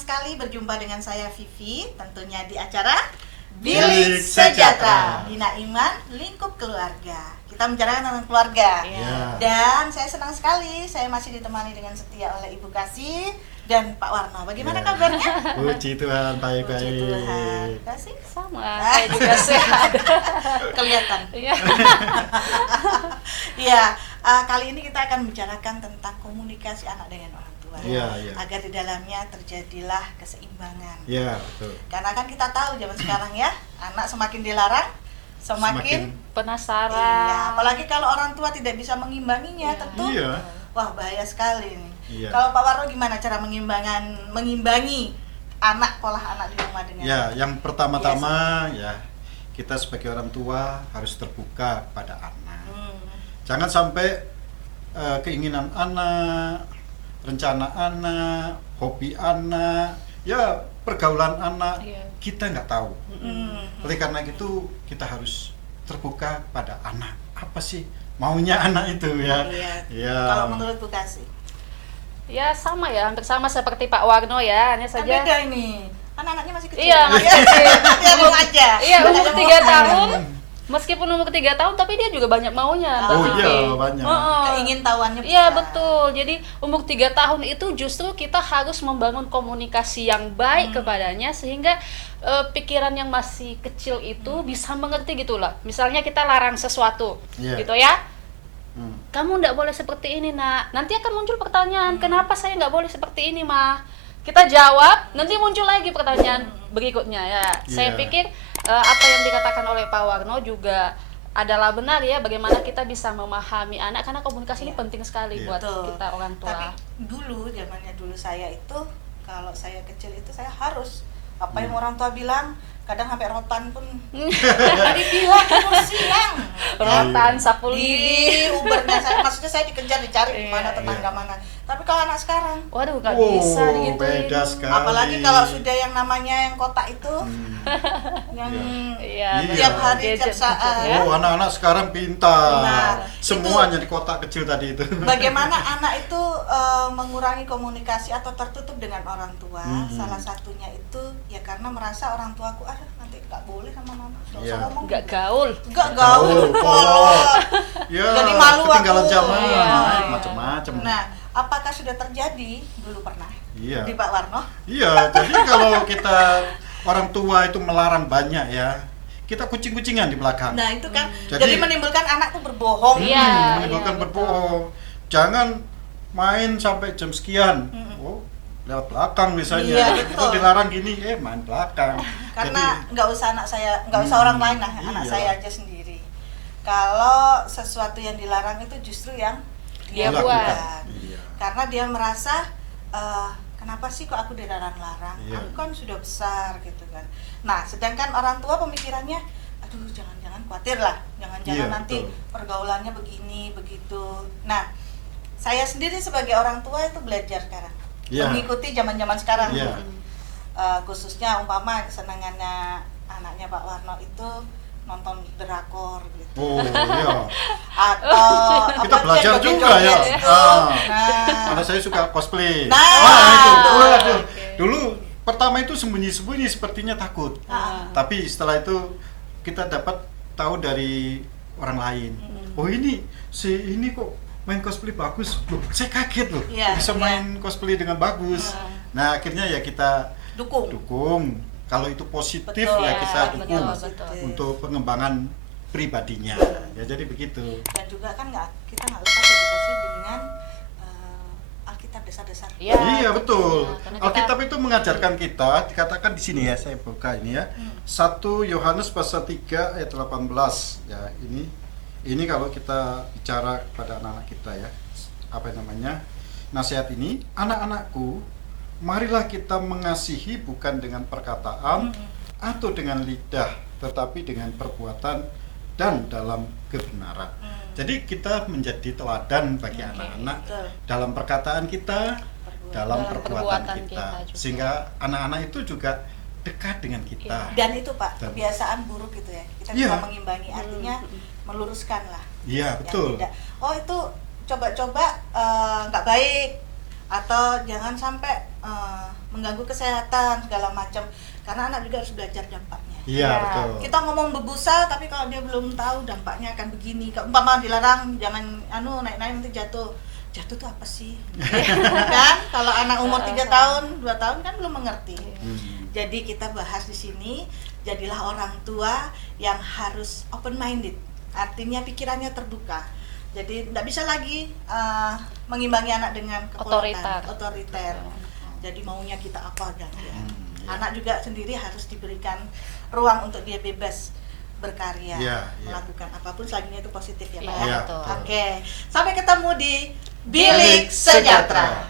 sekali berjumpa dengan saya Vivi, tentunya di acara Bilik Sejahtera. Bina Iman, Lingkup Keluarga. Kita membicarakan tentang keluarga. Ya. Dan saya senang sekali, saya masih ditemani dengan setia oleh Ibu Kasih dan Pak Warno. Bagaimana Ya. kabarnya? Puji Tuhan, baik-baik. Puji Tuhan. Kasih? Sama, saya juga sehat. Kelihatan. Iya. Iya, kali ini kita akan membicarakan tentang komunikasi anak dengan orang tua. Iya, iya. Agar di dalamnya terjadilah keseimbangan. Ya, betul. Karena kan kita tahu zaman sekarang ya, anak semakin dilarang, semakin Penasaran. iya. Apalagi kalau orang tua tidak bisa mengimbanginya, Iya. tentu Iya. wah bahaya sekali nih. Iya. Kalau Pak Warno gimana cara mengimbangi pola anak di rumah dengan Ya, yang pertama-tama ya kita sebagai orang tua harus terbuka pada anak. Jangan sampai keinginan anak, rencana anak, hobi anak, ya pergaulan anak Iya. kita nggak tahu. Hmm. Oleh karena itu kita harus terbuka pada anak. Apa sih maunya anak itu ya? Iya. Ya. Kalau menurut Bu Kasih, Ya sama ya, hampir sama seperti Pak Warno ya, hanya kan saja. beda ini. Kan anaknya masih kecil. Iya, masih kecil. Dia belum aja. Iya, umur Anaknya 3 mau- tahun. Meskipun umur 3 tahun, tapi dia juga banyak maunya, Mbak Oh, Vivi. iya, banyak. Keingintahuannya Iya besar. betul. Jadi umur 3 tahun itu justru kita harus membangun komunikasi yang baik kepadanya sehingga pikiran yang masih kecil itu bisa mengerti gitu lah. Misalnya kita larang sesuatu, Iya. gitu ya. Hmm. Kamu nggak boleh seperti ini, Nak. Nanti akan muncul pertanyaan, kenapa saya nggak boleh seperti ini, Ma? Kita jawab, nanti muncul lagi pertanyaan berikutnya ya. Saya Iya. pikir apa yang dikatakan oleh Pak Warno juga adalah benar ya, bagaimana kita bisa memahami anak, karena komunikasi ini Iya. penting sekali Iya. buat Betul. kita orang tua. Tapi dulu, zamannya dulu saya itu, kalau saya kecil itu saya harus apa yang orang tua bilang, kadang sampai rotan pun dibilang terus siang. Rotan, Iya. sapu Di lidi. Ubernya saya, maksudnya saya dikejar dicari di mana Iya. tetangga mana. Tapi kalau anak sekarang, Waduh, nggak Oh, bisa digituin. beda sekali. apalagi kalau sudah yang namanya yang kotak itu, yang Iya, Iya. tiap hari tiap gadget saat. ya. Oh, anak-anak sekarang pintar. Nah, Semuanya di kotak kecil tadi itu. Bagaimana anak itu mengurangi komunikasi atau tertutup dengan orang tua? Salah satunya itu ya karena merasa orang tuaku nanti nggak boleh sama mama, nggak usah Iya. ngomong, Nggak gaul. nggak gaul, Kolot. Ya, Jadi malu ketinggalan aku. zaman, Iya. macam-macam. Nah, apakah sudah terjadi dulu pernah Iya. di Pak Warno? Iya, jadi kalau kita orang tua itu melarang banyak ya, kita kucing-kucingan di belakang. Nah itu kan Jadi- jadi menimbulkan anak tuh berbohong. Iya. Menimbulkan betul. berbohong. Jangan main sampai jam sekian. Oh, lewat belakang misalnya. Iya, Itu betul. dilarang gini, main belakang. Karena nggak usah anak saya, nggak usah orang lain lah, anak Iya. saya aja sendiri. Kalau sesuatu yang dilarang itu justru yang Dia Dilakukan. buat. Iya. Karena dia merasa kenapa sih kok aku dilarang-larang? Iya. Aku kan sudah besar gitu kan. Nah, sedangkan orang tua pemikirannya, aduh jangan-jangan khawatir lah, jangan-jangan Iya, nanti betul. pergaulannya begini begitu. Nah, saya sendiri sebagai orang tua itu belajar sekarang, Iya. mengikuti zaman-zaman sekarang. Iya. Khususnya umpama kesenangannya anaknya Pak Warno itu nonton drakor gitu. Oh, iya. Atau Kita belajar juga ya. joget-joget itu. Karena Nah, saya suka cosplay. Nah. Itu. Oke. Waduh. Dulu pertama itu sembunyi-sembunyi sepertinya takut. Ah. Tapi setelah itu kita dapat tahu dari orang lain. Oh, ini kok main cosplay bagus. Loh, saya kaget loh. Iya, Bisa iya. main cosplay dengan bagus. Nah, akhirnya ya kita dukung. Kalau itu positif Betul, ya kita betul, dukung betul. untuk pengembangan pribadinya. Ya jadi begitu. Dan juga kan kita nggak lupa edukasi dengan Alkitab dasar-dasar. Iya, Iya betul. Karena kita- Alkitab itu mengajarkan kita, dikatakan di sini ya, saya buka ini ya. 1 Yohanes pasal 3 ayat 18. Ya, ini kalau kita bicara kepada anak-anak kita ya. Apa namanya? Nasihat ini, anak-anakku, marilah kita mengasihi bukan dengan perkataan atau dengan lidah, tetapi dengan perbuatan dan dalam kebenaran. Jadi kita menjadi teladan bagi anak-anak betul. dalam perkataan kita, dalam Dalam perbuatan perbuatan kita, kita juga. sehingga anak-anak itu juga dekat dengan kita. Dan itu Pak, Dan- kebiasaan buruk gitu ya. Kita Iya. bisa mengimbangi, artinya meluruskan lah. Iya Yang betul. tidak. Oh itu coba-coba nggak baik. atau jangan sampai mengganggu kesehatan segala macam, karena anak juga harus belajar dampaknya. Iya, Ya. betul. Kita ngomong berbusa tapi kalau dia belum tahu dampaknya akan begini, kalau umpama dilarang jangan naik-naik nanti jatuh tuh apa sih? Kan kalau anak umur 3 tahun 2 tahun kan belum mengerti. Jadi kita bahas di sini, jadilah orang tua yang harus open minded, artinya pikirannya terbuka. Jadi tidak bisa lagi mengimbangi anak dengan kekuatan otoriter. Jadi maunya kita apa jangan. Ya. Anak juga sendiri harus diberikan ruang untuk dia bebas berkarya, Ya. melakukan apapun selagi itu positif ya Pak. Iya, Ya? betul. Oke, sampai ketemu di Bilik Sejahtera.